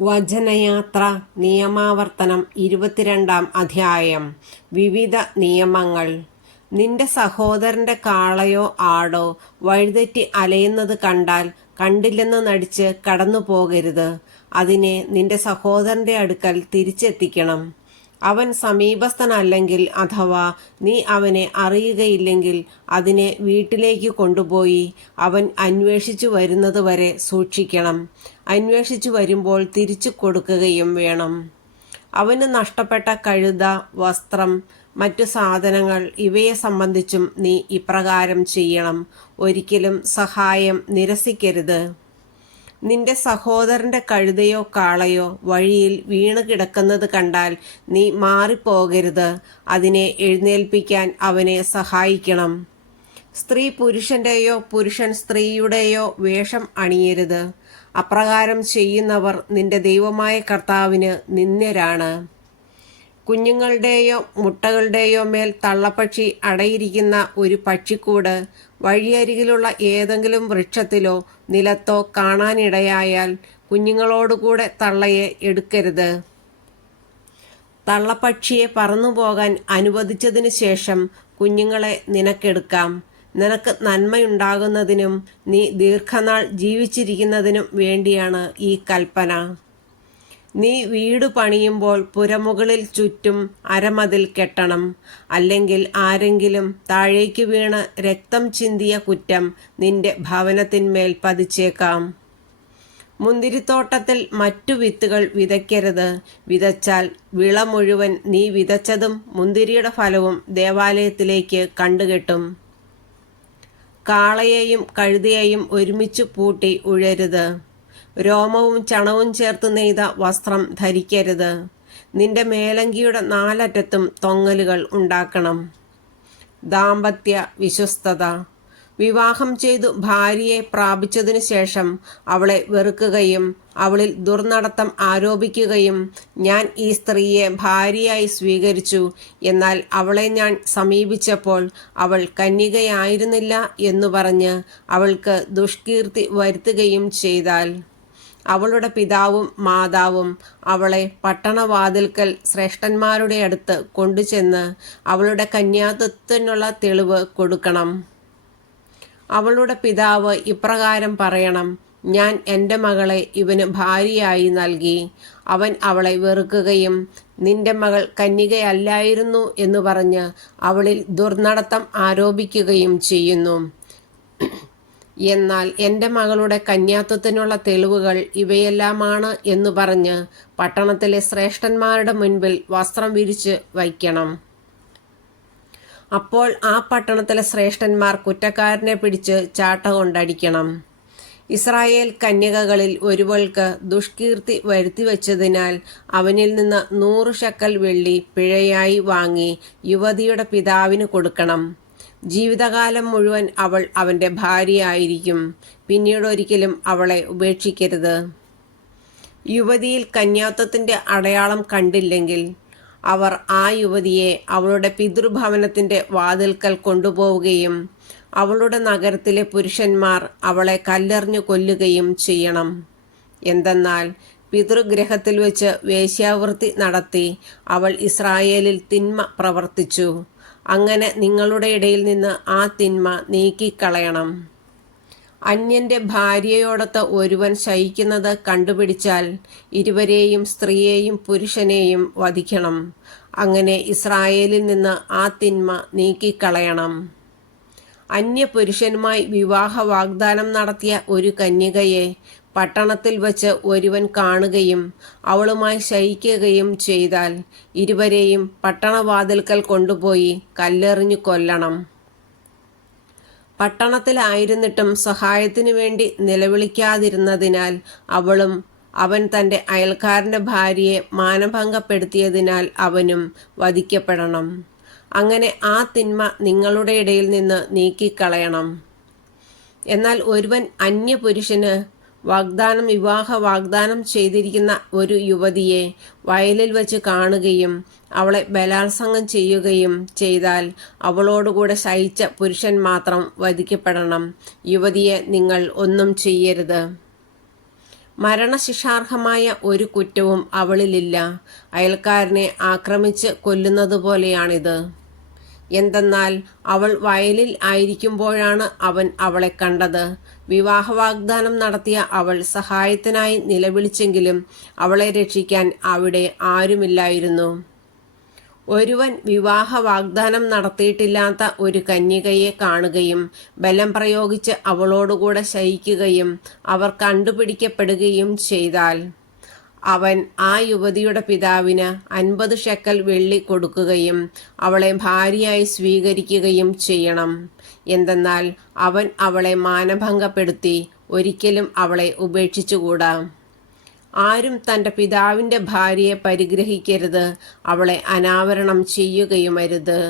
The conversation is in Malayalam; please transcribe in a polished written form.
വചനയാത്ര നിയമാവർത്തനം 22 അധ്യായം. വിവിധ നിയമങ്ങൾ. നിന്റെ സഹോദരന്റെ കാളയോ ആടോ വഴിതെറ്റി അലയുന്നത് കണ്ടാൽ കണ്ടില്ലെന്ന് നടിച്ച് കടന്നു പോകരുത്. അതിനെ നിന്റെ സഹോദരന്റെ അടുക്കൽ തിരിച്ചെത്തിക്കണം. അവൻ സമീപസ്ഥനല്ലെങ്കിൽ അഥവാ നീ അവനെ അറിയുകയില്ലെങ്കിൽ അതിനെ വീട്ടിലേക്ക് കൊണ്ടുപോയി അവൻ അന്വേഷിച്ചു വരുന്നത് വരെ സൂക്ഷിക്കണം. അന്വേഷിച്ചു വരുമ്പോൾ തിരിച്ചു കൊടുക്കുകയും വേണം. അവന് നഷ്ടപ്പെട്ട കഴുത, വസ്ത്രം, മറ്റു സാധനങ്ങൾ ഇവയെ സംബന്ധിച്ചും നീ ഇപ്രകാരം ചെയ്യണം. ഒരിക്കലും സഹായം നിരസിക്കരുത്. നിന്റെ സഹോദരന്റെ കഴുതയോ കാളയോ വഴിയിൽ വീണ് കിടക്കുന്നത് കണ്ടാൽ നീ മാറിപ്പോകരുത്. അതിനെ എഴുന്നേൽപ്പിക്കാൻ അവനെ സഹായിക്കണം. സ്ത്രീ പുരുഷന്റെയോ പുരുഷൻ സ്ത്രീയുടെയോ വേഷം അണിയരുത്. അപ്രകാരം ചെയ്യുന്നവർ നിന്റെ ദൈവമായ കർത്താവിന് നിന്ദ്യരാണ്. കുഞ്ഞുങ്ങളുടെയോ മുട്ടകളുടെയോ മേൽ തള്ളപ്പക്ഷി അടയിരിക്കുന്ന ഒരു പക്ഷിക്കൂട് വഴിയരികിലുള്ള ഏതെങ്കിലും വൃക്ഷത്തിലോ നിലത്തോ കാണാനിടയായാൽ കുഞ്ഞുങ്ങളോടുകൂടെ തള്ളയെ എടുക്കരുത്. തള്ളപ്പക്ഷിയെ പറന്നുപോകാൻ അനുവദിച്ചതിന് ശേഷം കുഞ്ഞുങ്ങളെ നിനക്കെടുക്കാം. നിനക്ക് നന്മയുണ്ടാകുന്നതിനും നീ ദീർഘനാൾ ജീവിച്ചിരിക്കുന്നതിനും വേണ്ടിയാണ് ഈ കൽപ്പന. നീ വീട് പണിയുമ്പോൾ പുരമുകളിൽ ചുറ്റും അരമതിൽ കെട്ടണം. അല്ലെങ്കിൽ ആരെങ്കിലും താഴേക്ക് വീണ് രക്തം ചിന്തിയ കുറ്റം നിന്റെ ഭവനത്തിന്മേൽ പതിച്ചേക്കാം. മുന്തിരിത്തോട്ടത്തിൽ മറ്റു വിത്തുകൾ വിതയ്ക്കരുത്. വിതച്ചാൽ വിള മുഴുവൻ നീ വിതച്ചതും മുന്തിരിയുടെ ഫലവും ദേവാലയത്തിലേക്ക് കണ്ടുകെട്ടും. കാളയെയും കഴുതയെയും ഒരുമിച്ച് പൂട്ടി ഉഴരുത്. രോമവും ചണവും ചേർത്ത് നെയ്ത വസ്ത്രം ധരിക്കരുത്. നിന്റെ മേലങ്കിയുടെ 4 അറ്റത്തും തൊങ്ങലുകൾ ഉണ്ടാക്കണം. ദാമ്പത്യ വിശ്വസ്തത. വിവാഹം ചെയ്തു ഭാര്യയെ പ്രാപിച്ചതിനു ശേഷം അവളെ വെറുക്കുകയും അവളിൽ ദുർനടത്തം ആരോപിക്കുകയും ഞാൻ ഈ സ്ത്രീയെ ഭാര്യയായി സ്വീകരിച്ചു, എന്നാൽ അവളെ ഞാൻ സമീപിച്ചപ്പോൾ അവൾ കന്യകയായിരുന്നില്ല എന്നു പറഞ്ഞ് അവൾക്ക് ദുഷ്കീർത്തി വരുത്തുകയും ചെയ്താൽ അവളുടെ പിതാവും മാതാവും അവളെ പട്ടണവാതിൽക്കൽ ശ്രേഷ്ഠന്മാരുടെ അടുത്ത് കൊണ്ടുചെന്ന് അവളുടെ കന്യാത്വത്തിനുള്ള തെളിവ് കൊടുക്കണം. അവളുടെ പിതാവ് ഇപ്രകാരം പറയണം: ഞാൻ എൻ്റെ മകളെ ഇവന് ഭാര്യയായി നൽകി. അവൻ അവളെ വെറുക്കുകയും നിന്റെ മകൾ കന്യകയല്ലായിരുന്നു എന്ന് പറഞ്ഞ് അവളിൽ ദുർനടത്തം ആരോപിക്കുകയും ചെയ്യുന്നു. എന്നാൽ എൻ്റെ മകളുടെ കന്യാത്വത്തിനുള്ള തെളിവുകൾ ഇവയെല്ലാമാണ് എന്ന് പറഞ്ഞ് പട്ടണത്തിലെ ശ്രേഷ്ഠന്മാരുടെ മുൻപിൽ വസ്ത്രം വിരിച്ച് വയ്ക്കണം. അപ്പോൾ ആ പട്ടണത്തിലെ ശ്രേഷ്ഠന്മാർ കുറ്റക്കാരനെ പിടിച്ച് ചാട്ട കൊണ്ടടിക്കണം. ഇസ്രായേൽ കന്യകകളിൽ ഒരുവൾക്ക് ദുഷ്കീർത്തി വരുത്തിവെച്ചതിനാൽ അവനിൽ നിന്ന് 100 ശക്കൽ വെള്ളി പിഴയായി വാങ്ങി യുവതിയുടെ പിതാവിന് കൊടുക്കണം. ജീവിതകാലം മുഴുവൻ അവൾ അവൻ്റെ ഭാര്യയായിരിക്കും. പിന്നീടൊരിക്കലും അവളെ ഉപേക്ഷിക്കരുത്. യുവതിയിൽ കന്യാത്വത്തിൻ്റെ അടയാളം കണ്ടില്ലെങ്കിൽ അവർ ആ യുവതിയെ അവളുടെ പിതൃഭവനത്തിൻ്റെ വാതിൽക്കൽ കൊണ്ടുപോവുകയും അവളുടെ നഗരത്തിലെ പുരുഷന്മാർ അവളെ കല്ലെറിഞ്ഞു കൊല്ലുകയും ചെയ്യണം. എന്തെന്നാൽ പിതൃഗ്രഹത്തിൽ വെച്ച് വേശ്യാവൃത്തി നടത്തി അവൾ ഇസ്രായേലിൽ തിന്മ പ്രവർത്തിച്ചു. അങ്ങനെ നിങ്ങളുടെ ഇടയിൽ നിന്ന് ആ തിന്മ നീക്കിക്കളയണം. അന്യൻ്റെ ഭാര്യയോടൊത്ത് ഒരുവൻ ശയിക്കുന്നത് കണ്ടുപിടിച്ചാൽ ഇരുവരെയും, സ്ത്രീയെയും പുരുഷനെയും വധിക്കണം. അങ്ങനെ ഇസ്രായേലിൽ നിന്ന് ആ തിന്മ നീക്കിക്കളയണം. അന്യപുരുഷനുമായി വിവാഹ വാഗ്ദാനം നടത്തിയ ഒരു കന്യകയെ പട്ടണത്തിൽ വച്ച് ഒരുവൻ കാണുകയും അവളുമായി ശയിക്കുകയും ചെയ്താൽ ഇരുവരെയും പട്ടണവാതിൽക്കൽ കൊണ്ടുപോയി കല്ലെറിഞ്ഞു കൊല്ലണം. പട്ടണത്തിലായിരുന്നിട്ടും സഹായത്തിനു വേണ്ടി നിലവിളിക്കാതിരുന്നതിനാൽ അവളും അവൻ തൻ്റെ അയൽക്കാരൻ്റെ ഭാര്യയെ മാനഭംഗപ്പെടുത്തിയതിനാൽ അവനും വധിക്കപ്പെടണം. അങ്ങനെ ആ തിന്മ നിങ്ങളുടെ ഇടയിൽ നിന്ന് നീക്കിക്കളയണം. എന്നാൽ ഒരുവൻ അന്യപുരുഷന് വിവാഹ വാഗ്ദാനം ചെയ്തിരിക്കുന്ന ഒരു യുവതിയെ വയലിൽ വച്ച് കാണുകയും അവളെ ബലാത്സംഗം ചെയ്യുകയും ചെയ്താൽ അവളോടുകൂടെ ശയിച്ച പുരുഷൻ മാത്രം വധിക്കപ്പെടണം. യുവതിയെ നിങ്ങൾ ഒന്നും ചെയ്യരുത്. മരണശിക്ഷാർഹമായ ഒരു കുറ്റവും അവളിലില്ല. അയൽക്കാരനെ ആക്രമിച്ച് കൊല്ലുന്നതുപോലെയാണിത്. എന്തെന്നാൽ അവൾ വയലിൽ ആയിരിക്കുമ്പോഴാണ് അവൻ അവളെ കണ്ടത്. വിവാഹ വാഗ്ദാനം നടത്തിയ അവൾ സഹായത്തിനായി നിലവിളിച്ചെങ്കിലും അവളെ രക്ഷിക്കാൻ അവിടെ ആരുമില്ലായിരുന്നു. ഒരുവൻ വിവാഹ വാഗ്ദാനം നടത്തിയിട്ടില്ലാത്ത ഒരു കന്യകയെ കാണുകയും ബലം പ്രയോഗിച്ച് അവളോടുകൂടെ ശയിക്കുകയും അവർ കണ്ടുപിടിക്കപ്പെടുകയും ചെയ്താൽ അവൻ ആ യുവതിയുടെ പിതാവിന് 50 ഷെക്കൽ വെള്ളി കൊടുക്കുകയും അവളെ ഭാര്യയായി സ്വീകരിക്കുകയും ചെയ്യണം. എന്തെന്നാൽ അവൻ അവളെ മാനഭംഗപ്പെടുത്തി ഒരിക്കലും അവളെ ഉപേക്ഷിച്ചുകൂടാ. ആരും തൻ്റെ പിതാവിൻ്റെ ഭാര്യയെ പരിഗ്രഹിക്കരുത്, അവളെ അനാവരണം ചെയ്യുകയുമരുത്.